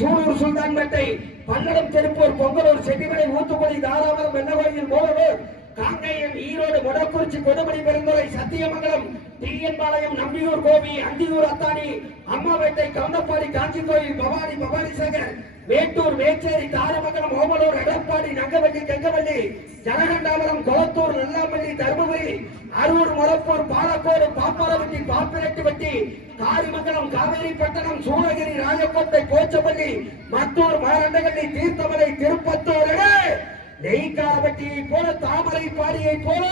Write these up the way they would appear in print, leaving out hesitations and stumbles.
சூலூர் சுல்தான்பேட்டை பல்லடம் திருப்பூர் பொங்கலூர் செட்டிமலை ஊத்துக்குடி தாராபுரம் வெண்ணகோயில் மூலனூர் காங்கேயம் ஈரோடு மொடக்குறிச்சி கொடுமணி பெருந்துறை சத்தியமங்கலம் டிஎன்பாளையம் நம்பியூர் கோபி அந்தியூர் அத்தானி அம்மாபேட்டை கவுண்டப்பாடி காஞ்சிக்கோயில் பவானி சாகர் வேட்டூர் வேச்சேரி தாரமங்கலம் ஓமலூர் எடப்பாடி நங்கவள்ளி கெங்கவள்ளி ஜனகண்டாபுரம் கொளத்தூர் நல்லாம்பள்ளி தருமபுரி அரூர் மொளப்பூர் பாலக்கோடு பாப்பாரவட்டி பாப்பிரெட்டிவட்டி காரிமங்கலம் காவேரிப்பட்டணம் சூளகிரி ராஜக்கோட்டை போச்சப்பள்ளி மத்தூர் மாரண்டகள்ளி தீர்த்தமலை திருப்பத்தூர் நெய்க்காரவட்டியை போல தாமரை பாடியை போல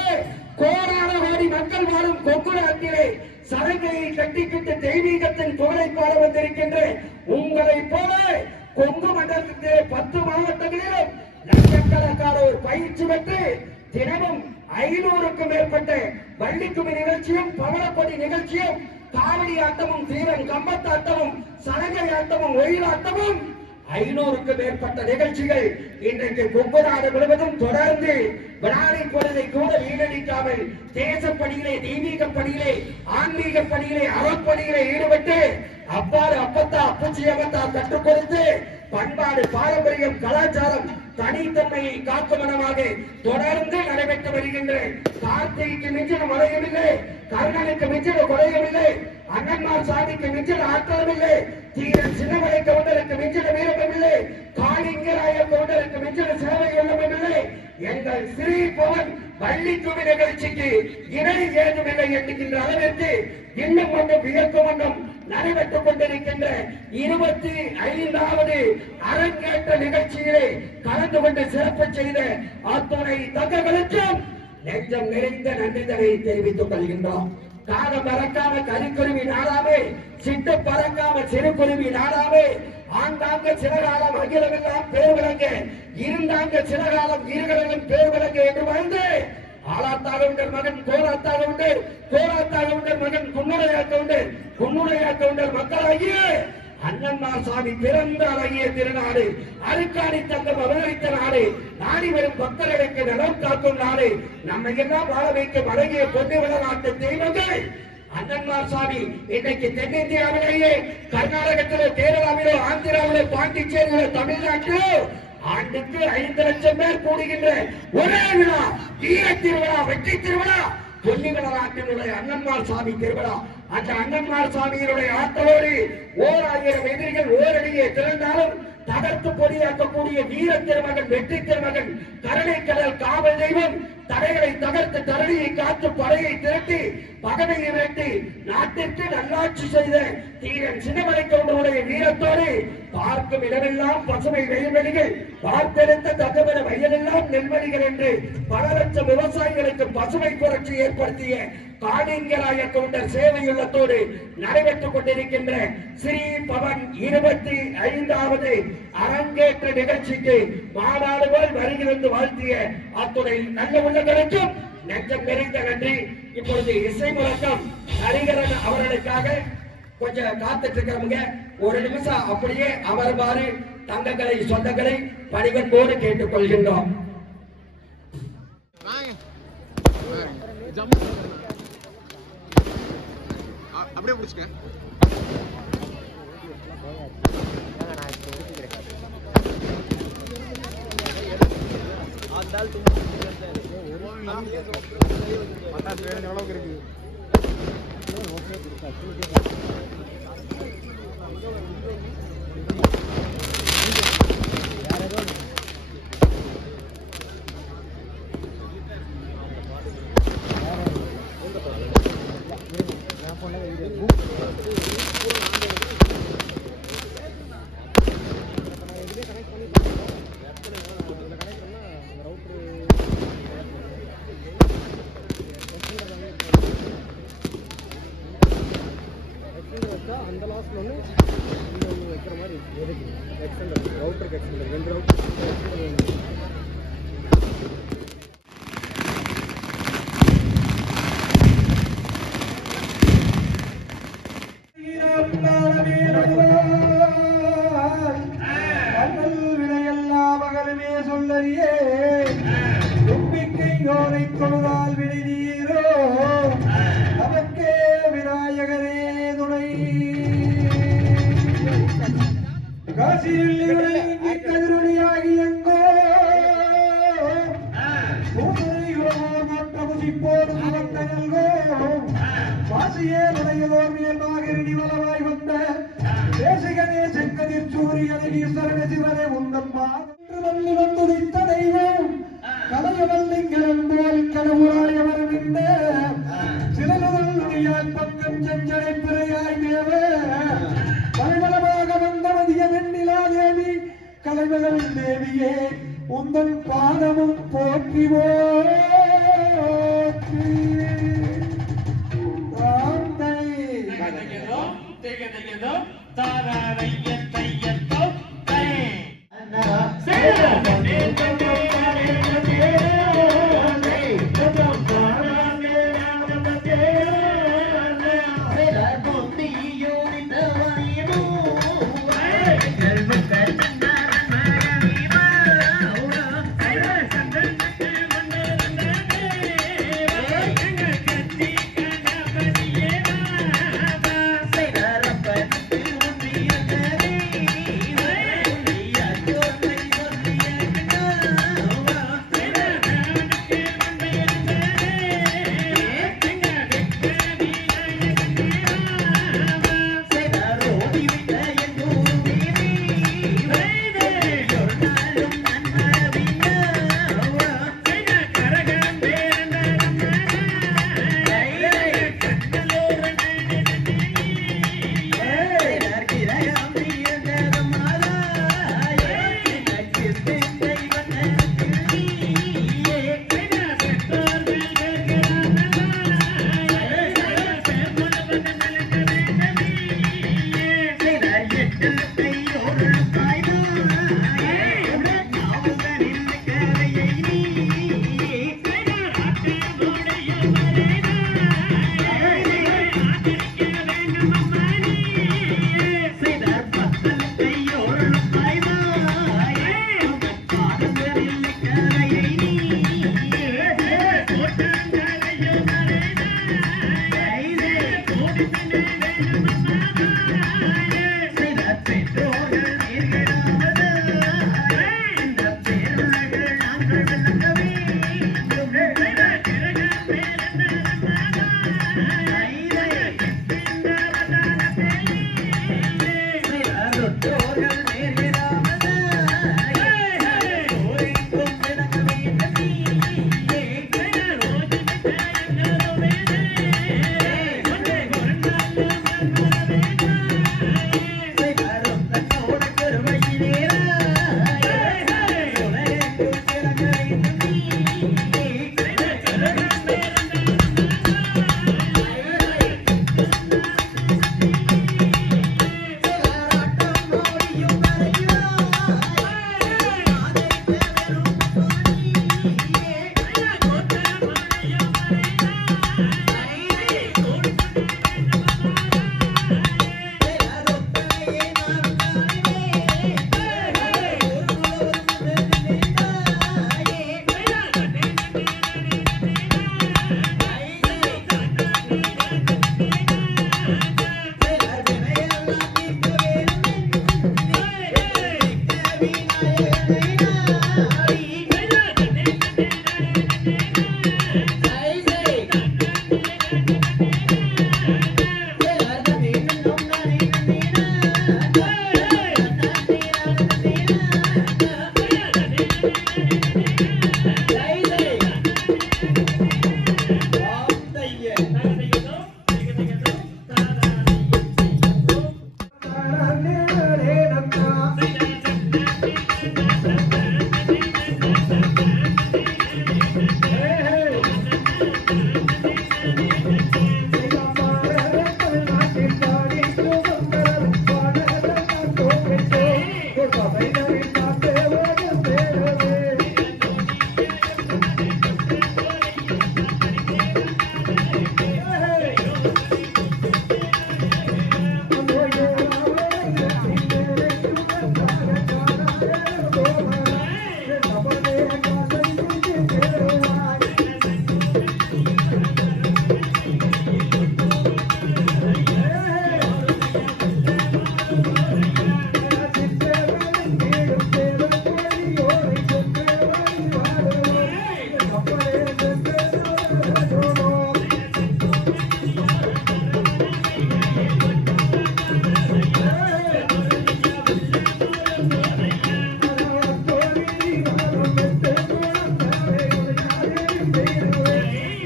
கோடான கோடி மக்கள் வாழும் கொங்கு நாட்டிலே சரங்கையை கட்டிக்கிட்டு தெய்வீகத்தின் புகழை பாட வந்திருக்கின்ற உங்களை போல கொங்கு மண்டலத்திலே 10 மாவட்டங்களிலும் லட்சக்கணக்கானோர் பயிற்சி பெற்று தினமும் 500க்கும் மேற்பட்ட வள்ளிக்குமி நிகழ்ச்சியும் பவளப்படி நிகழ்ச்சியும் காவடி ஆட்டமும் தீரன் கம்பத்தாட்டமும் சலங்கை ஆட்டமும் ஒயிலாட்டமும் 500க்கும் மேற்பட்ட நிகழ்ச்சிகள் இன்றைக்கு கொங்கு நாடு முழுவதும் தொடர்ந்து வினாடி பொழுதை கூட வீணடிக்காமல் தேசப்பணியிலே தெய்வீக பணியிலே ஆன்மீக பணியிலே அறப்பணியிலே ஈடுபட்டு அப்பாறு அப்பத்தா அப்பச்சி அம்மத்தா கற்றுக் கொடுத்து பண்பாடு பாரம்பரியம் கலாச்சாரம் தனித்தன்மையை காக்கும் மனமாக தொடர்ந்து நடைபெற்று வருகின்ற கார்த்திகைக்கு மிஞ்சின மழையும் இல்லை, கர்ணனுக்கு மிஞ்சின கொலையும் இல்லை, அண்ணன்மார் சாமிக்கு மிஞ்சின ஆற்றலும் இல்லை, தீரன் சின்னமலை கவுண்டருக்கு மிஞ்சின வீரமும் இல்லை, காளிங்கராய கவுண்டருக்கு மிஞ்சின சேவை உள்ளமும் இல்லை. எங்கள் ஸ்ரீ பவன் வள்ளிக்குமி நிகழ்ச்சிக்கு இணை ஏதுமில்லை என்கின்ற அளவிற்கு இன்னும் ஒன்றும் வியக்கும் ஒன்றும் நடைபெற்றுக் கொண்டிருக்கின்ற 25வது அரங்கேற்ற நிகழ்ச்சியிலே கலந்து கொண்டு சிறப்பு செய்த அத்துணை தங்கங்களுக்கும் நெஞ்சம் நிறைந்த நன்றிதலை தெரிவித்துக் கொள்கின்றோம். காகம் பறக்காம கரிக்குருவி நாடாமே, சிட்டு பறக்காம சிறுகுருவி நாடாமே, ஆண்டாங்க சிறகாலம் அகிலமெல்லாம் பேர் விளங்க, இருந்தாங்க சிறகாலம் இருகடலும் பேர் விளங்க என்று வாழ்ந்து ஆளாத்தாகவுண்டர் மகன் கோலாத்தாகவுண்டர், கோலாத்தாகவுண்டர் மகன் குன்னுடையாக்கவுண்டர், குன்னுடையாக்கவுண்டர் மக்களாகிய அண்ணன்மார் சாமி பிறந்த அழகிய திருநாடு, அருக்காணி தங்கம் அவதரித்த நாடு, நாடி வரும் பக்தர்களுக்கு நலம் காக்கும் நாடு, நம்மை எல்லாம் வாழ வைக்கும் அழகிய பொன்னை நாட்டு தெய்வங்கள் அண்ணன்மார் சாமி இன்றைக்கு தென்னிந்தியாவிலேயே கர்நாடகத்திலோ கேரளாவிலோ ஆந்திராவிலோ பாண்டிச்சேரியிலோ தமிழ்நாட்டிலோ ஆண்டுக்கு 5 லட்சம் பேர் கூடுகின்ற ஒரே விழா வீர திருவிழா, வெற்றி திருவிழா பொன்னிமல நாட்டினுடைய அண்ணன்மார் சாமி திருவிழா. அந்த அண்ணன்மார் சாமியினுடைய ஆற்றலோடு 1000 எதிரிகள் ஓரடியே திறந்தாலும் தகர்த்து பொடியாக்கக்கூடிய வீர திருமகன் வெற்றி திருமகன் கருணை கடல் காவல் தெய்வம் தடைகளை தகர்த்து தரணியை காத்து படையை திரட்டி பகமையை விரட்டி நாட்டிற்கு நல்லாட்சி செய்த தீரன் சின்னமலை கவுண்டருடைய வீரத்தோடு பார்க்கும் இடமெல்லாம் பசுமை வயல்வெளிகள், பார்த்தெடுத்த தகவல வயலெல்லாம் நெல்வெளிகள் என்று பல லட்சம் விவசாயிகளுக்கு பசுமை புரட்சி ஏற்படுத்திய காளிங்கராய கவுண்டர் சேவையுள்ளத்தோடு நடைபெற்றுக் கொண்டிருக்கின்ற ஸ்ரீ பவன் 25வது அரங்கேற்ற நிகழ்ச்சிக்கு மாநாடு போல் வருகிறது வாழ்த்திய அத்துணை நல்ல உள்ளங்களுக்கும் நெஞ்சம் நிறைந்த நன்றி. இப்பொழுது இசை முழக்கம் ஹரிகரன் அவர்களுக்காக கொஞ்சம் காத்துட்டு இருக்கிறவங்க ஒரு நிமிஷம் அப்படியே அமர்வாறு தங்கங்களை சொந்தங்களை பணிவன்போடு கேட்டுக் கொள்கின்றோம். அப்படியே பிடிச்சுக்க. எவ்வளவுக்கு இருக்கு அந்த லாஸ்ட்ல ஒன்று வைக்கிற மாதிரி எக்ஸ்டெண்டர் ரவுட்டருக்கு எக்ஸ்டெண்டர் 2 ரவுட்டர் வினையெல்லாம் மகளுமே சொல்லறியே தும்பிக்கை யோனை தொழுதால் விடுதீரோ நமக்கே விநாயகரே துணை காசி இப்போதும் வந்த நல்கோ வாசியே நுழையதோர் மேலாக வளவாய் வந்த தேசிகனே செங்கதிர் சூரியனை ஈஸ்வரன சிவனே உந்தன் மாதன்று வள்ளி வந்துதித்த தெய்வம் கலையவல்லிங்கரன் போல் கடவுளாயவர் நின்ற சிறலுதல் பக்கம் செஞ்சடை பிறையாய் தேவ பலபலமாக வந்த மதிய வெண்ணிலா தேவி கலைமகள் தேவியே உந்தன் பாதமும் போற்றி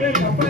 அப்ப